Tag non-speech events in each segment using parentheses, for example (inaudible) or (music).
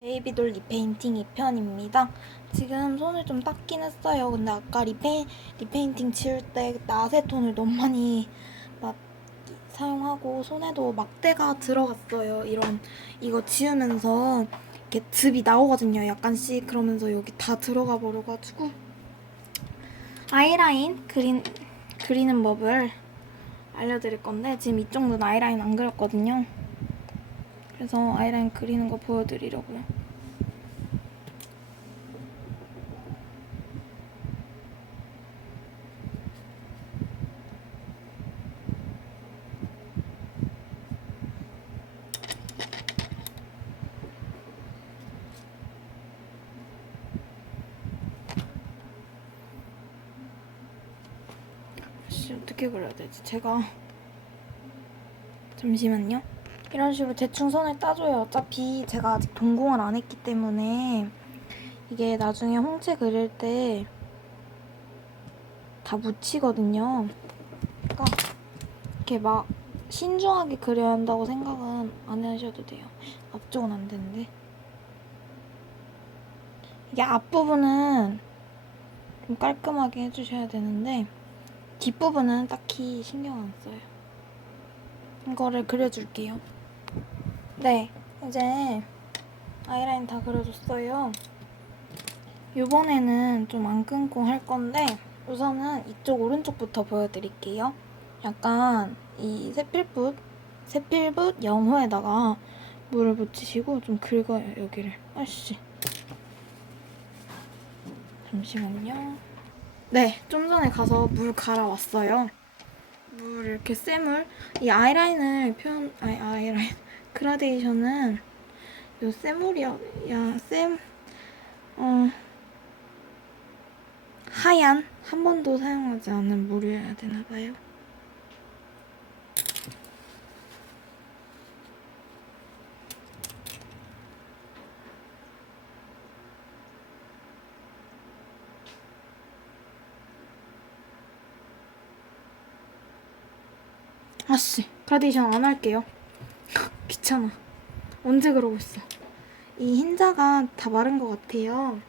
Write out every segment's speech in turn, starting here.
베이비돌 리페인팅 2편입니다. 지금 손을 좀 닦긴 했어요. 근데 아까 리페, 리페인팅 지울 때 아세톤을 너무 많이 막 사용하고 손에도 막대가 들어갔어요. 이런 이거 지우면서 이렇게 즙이 나오거든요. 약간씩 그러면서 여기 다 들어가 버려가지고 아이라인 그린 그리는 법을 알려드릴 건데 지금 이쪽 눈 아이라인 안 그렸거든요. 그래서 아이라인 그리는 거 보여드리려고요. 씨, 어떻게 그려야 되지? 제가 잠시만요. 이런 식으로 대충 선을 따줘요. 어차피 제가 아직 동공을 안 했기 때문에 이게 나중에 홍채 그릴 때 다 묻히거든요. 그러니까 이렇게 막 신중하게 그려야 한다고 생각은 안 하셔도 돼요. 앞쪽은 안 되는데. 이게 앞부분은 좀 깔끔하게 해주셔야 되는데 뒷부분은 딱히 신경 안 써요. 이거를 그려줄게요. 네, 이제 아이라인 다 그려줬어요. 이번에는 좀 안 끊고 할 건데 우선은 이쪽 오른쪽부터 보여드릴게요. 약간 이 세필붓, 세필붓 연호에다가 물을 묻히시고 좀 긁어요, 여기를. 아씨. 잠시만요. 네, 좀 전에 가서 물 갈아왔어요. 물 이렇게 쌤을 이 아이라인을 표현 아이 아이라인 그라데이션은 요 쌤물이야 야쌤어 하얀 한 번도 사용하지 않은 물이어야 되나 봐요. 아씨 그라데이션 안 할게요. 귀찮아. 언제 그러고 있어. 이 흰자가 다 마른 것 같아요.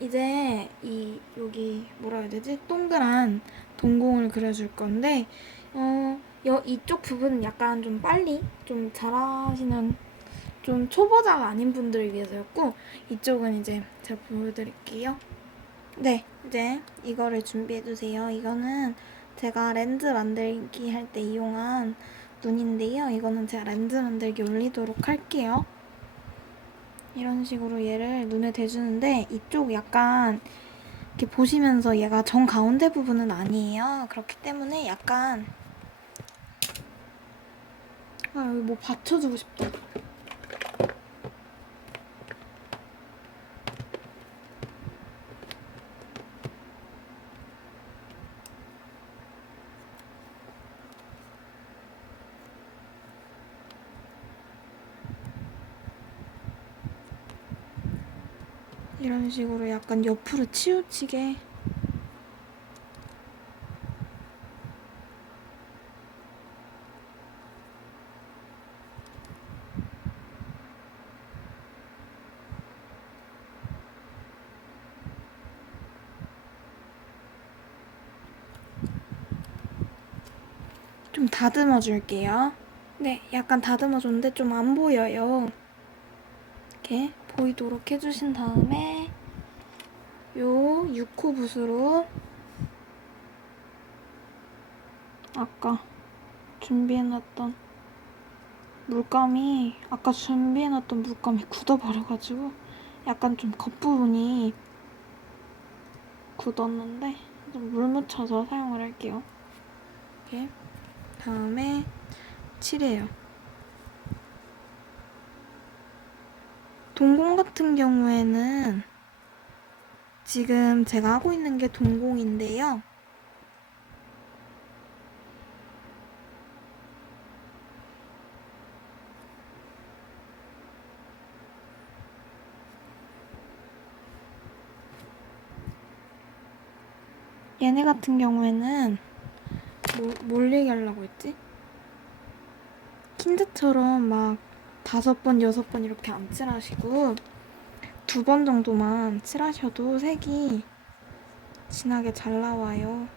이제 이 여기 뭐라 해야 되지? 동그란 동공을 그려줄 건데 어 여, 이쪽 부분은 약간 좀 빨리 좀 잘하시는 좀 초보자가 아닌 분들을 위해서였고 이쪽은 이제 제가 보여드릴게요. 네, 이제 이거를 준비해 주세요. 이거는 제가 렌즈 만들기 할 때 이용한 눈인데요. 이거는 제가 렌즈 만들기 올리도록 할게요. 이런 식으로 얘를 눈에 대주는데 이쪽 약간 이렇게 보시면서 얘가 정 가운데 부분은 아니에요. 그렇기 때문에 약간 아 여기 뭐 받쳐주고 싶다. 이런 식으로 약간 옆으로 치우치게 좀 다듬어 줄게요. 네, 약간 다듬어 줬는데 좀 안 보여요. 이렇게 보이도록 해주신 다음에 요 6호 붓으로 아까 준비해놨던 물감이 아까 준비해놨던 물감이 굳어버려가지고 약간 좀 겉부분이 굳었는데 좀물 묻혀서 사용을 할게요. 이렇게 다음에 칠해요. 동공 같은 경우에는 지금 제가 하고 있는 게 동공인데요. 얘네 같은 경우에는 뭐, 뭘 얘기하려고 했지? 킨드처럼 막 다섯 번, 여섯 번 이렇게 안 칠하시고 두 번 정도만 칠하셔도 색이 진하게 잘 나와요.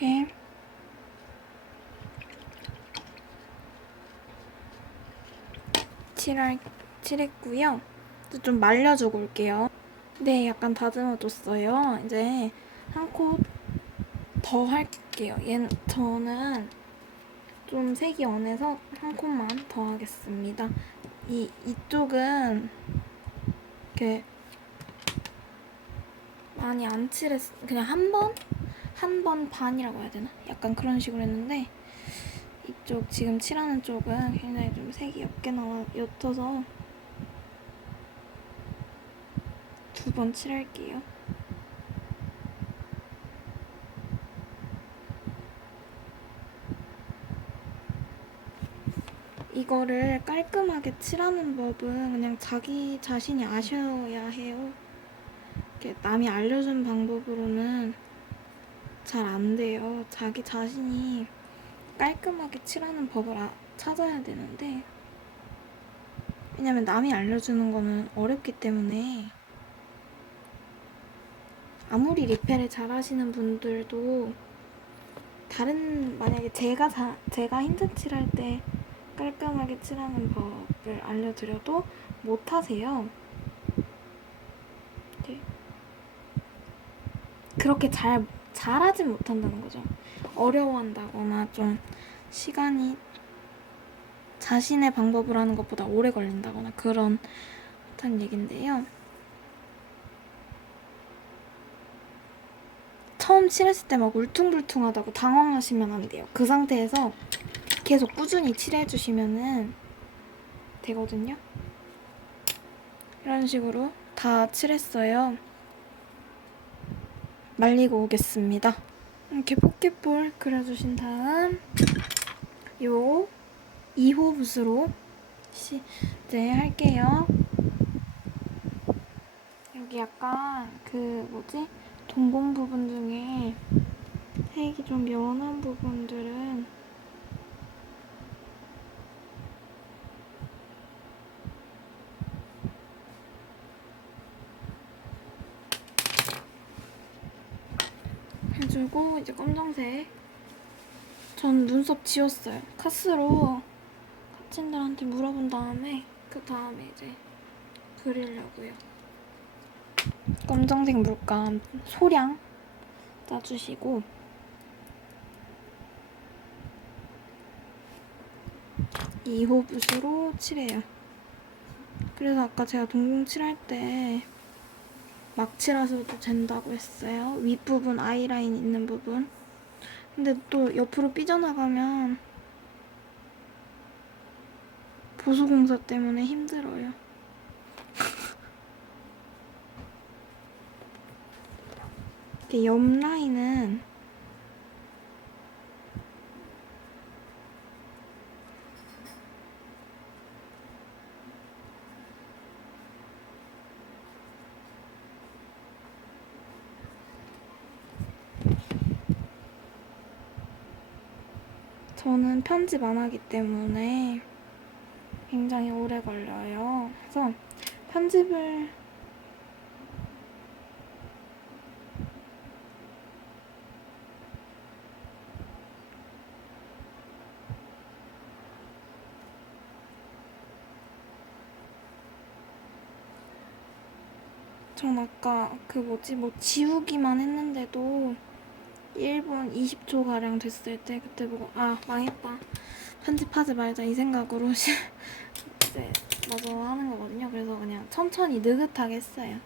이렇게 칠할, 칠했고요. 좀 말려주고 올게요. 네, 약간 다듬어줬어요. 이제 한 코 더 할게요. 얘 저는 좀 색이 연해서 한 콧만 더 하겠습니다. 이 이쪽은 이렇게 많이 안 칠했 그냥 한 번? 한 번 반이라고 해야 되나? 약간 그런 식으로 했는데 이쪽 지금 칠하는 쪽은 굉장히 좀 색이 옅게 나와 옅어서 두 번 칠할게요. 이거를 깔끔하게 칠하는 법은 그냥 자기 자신이 아셔야 해요. 이렇게 남이 알려준 방법으로는 잘 안 돼요. 자기 자신이 깔끔하게 칠하는 법을 아- 찾아야 되는데 왜냐면 남이 알려주는 거는 어렵기 때문에 아무리 리페를 잘 하시는 분들도 다른 만약에 제가 자, 제가 흰자 칠할 때 깔끔하게 칠하는 법을 알려드려도 못 하세요. 네. 그렇게 잘 잘하진 못한다는 거죠. 어려워한다거나 좀 시간이 자신의 방법으로 하는 것보다 오래 걸린다거나 그런 듯한 얘긴데요. 처음 칠했을 때 막 울퉁불퉁하다고 당황하시면 안 돼요. 그 상태에서 계속 꾸준히 칠해주시면은 되거든요. 이런 식으로 다 칠했어요. 말리고 오겠습니다. 이렇게 포켓볼 그려주신 다음 요 2호 붓으로 시, 이제 할게요. 여기 약간 그 뭐지? 동공 부분 중에 색이 좀 연한 부분들은 해주고 이제 검정색. 전 눈썹 지웠어요. 카스로 카친들한테 물어본 다음에 그 다음에 이제 그리려고요. 검정색 물감 소량 짜주시고. 이 2호 붓으로 칠해요. 그래서 아까 제가 동공 칠할 때 막칠하셔도 된다고 했어요. 윗부분 아이라인 있는 부분. 근데 또 옆으로 삐져나가면 보수공사 때문에 힘들어요. (laughs) 이렇게 옆 라인은 저는 편집 안 하기 때문에 굉장히 오래 걸려요. 그래서 편집을 전 아까 그 뭐지 뭐 지우기만 했는데도 1분 20초 가량 됐을 때 그때 보고 아 망했다 편집하지 말자 이 생각으로 시- (laughs) 이제 마저 하는 거거든요. 그래서 그냥 천천히 느긋하게 했어요.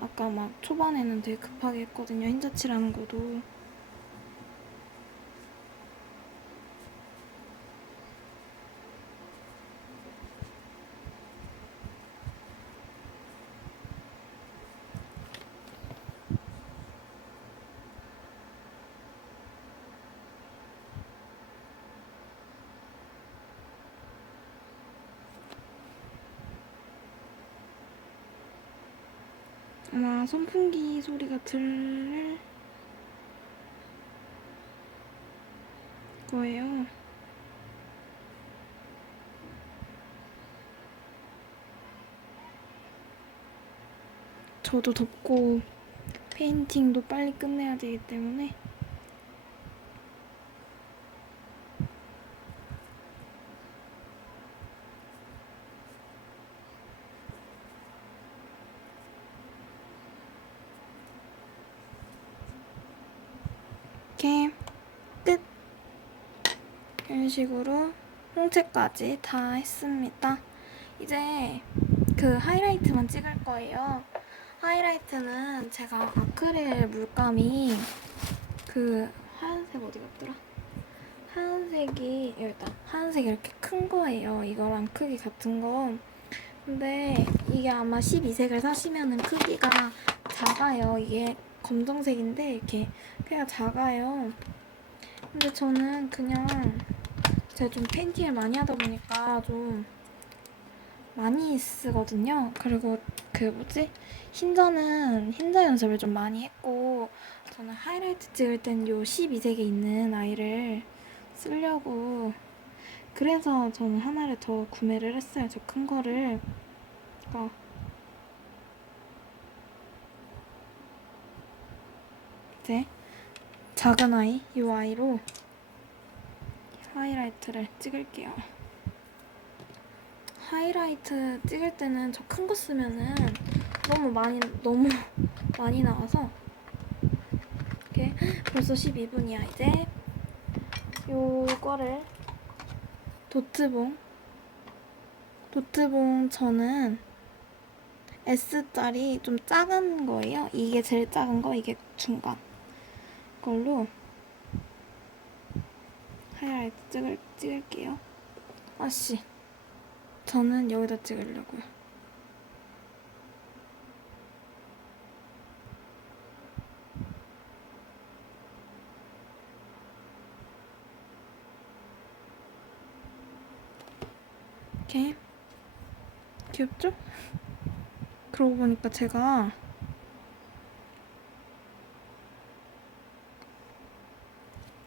아까 막 초반에는 되게 급하게 했거든요. 흰자 칠하는 것도. 아마 선풍기 소리가 들릴 거예요. 저도 덥고 페인팅도 빨리 끝내야 되기 때문에 이렇게 끝! 이런 식으로 홍채까지 다 했습니다. 이제 그 하이라이트만 찍을 거예요. 하이라이트는 제가 아크릴 물감이 그 하얀색 어디 갔더라? 하얀색이 일단 하얀색이 이렇게 큰 거예요. 이거랑 크기 같은 거. 근데 이게 아마 12색을 사시면은 크기가 작아요. 이게 검정색인데 이렇게 크기가 작아요. 근데 저는 그냥 제가 좀 페인팅을 많이 하다 보니까 좀 많이 쓰거든요. 그리고 그 뭐지? 흰자는 흰자 연습을 좀 많이 했고 저는 하이라이트 찍을 땐 요 12색에 있는 아이를 쓰려고 그래서 저는 하나를 더 구매를 했어요. 저 큰 거를. 그러니까 이제 작은 아이, 이 아이로 하이라이트를 찍을게요. 하이라이트 찍을 때는 저 큰 거 쓰면은 너무 많이 너무 (laughs) 많이 나와서 이렇게 벌써 12분이야 이제 요거를 도트봉 도트봉 저는 S짜리 좀 작은 거예요. 이게 제일 작은 거, 이게 중간 걸로 하이라이트 찍을, 찍을게요. 아씨, 저는 여기다 찍으려고요. 이렇게 귀엽죠? (laughs) 그러고 보니까 제가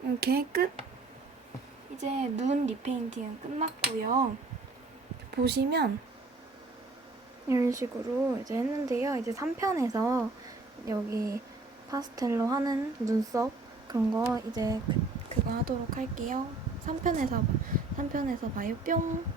이렇게 끝. 이제 눈 리페인팅은 끝났고요. 보시면 이런 식으로 이제 했는데요. 이제 3편에서 여기 파스텔로 하는 눈썹 그런 거 이제 그, 그거 하도록 할게요. 3편에서 3편에서 봐요. 뿅.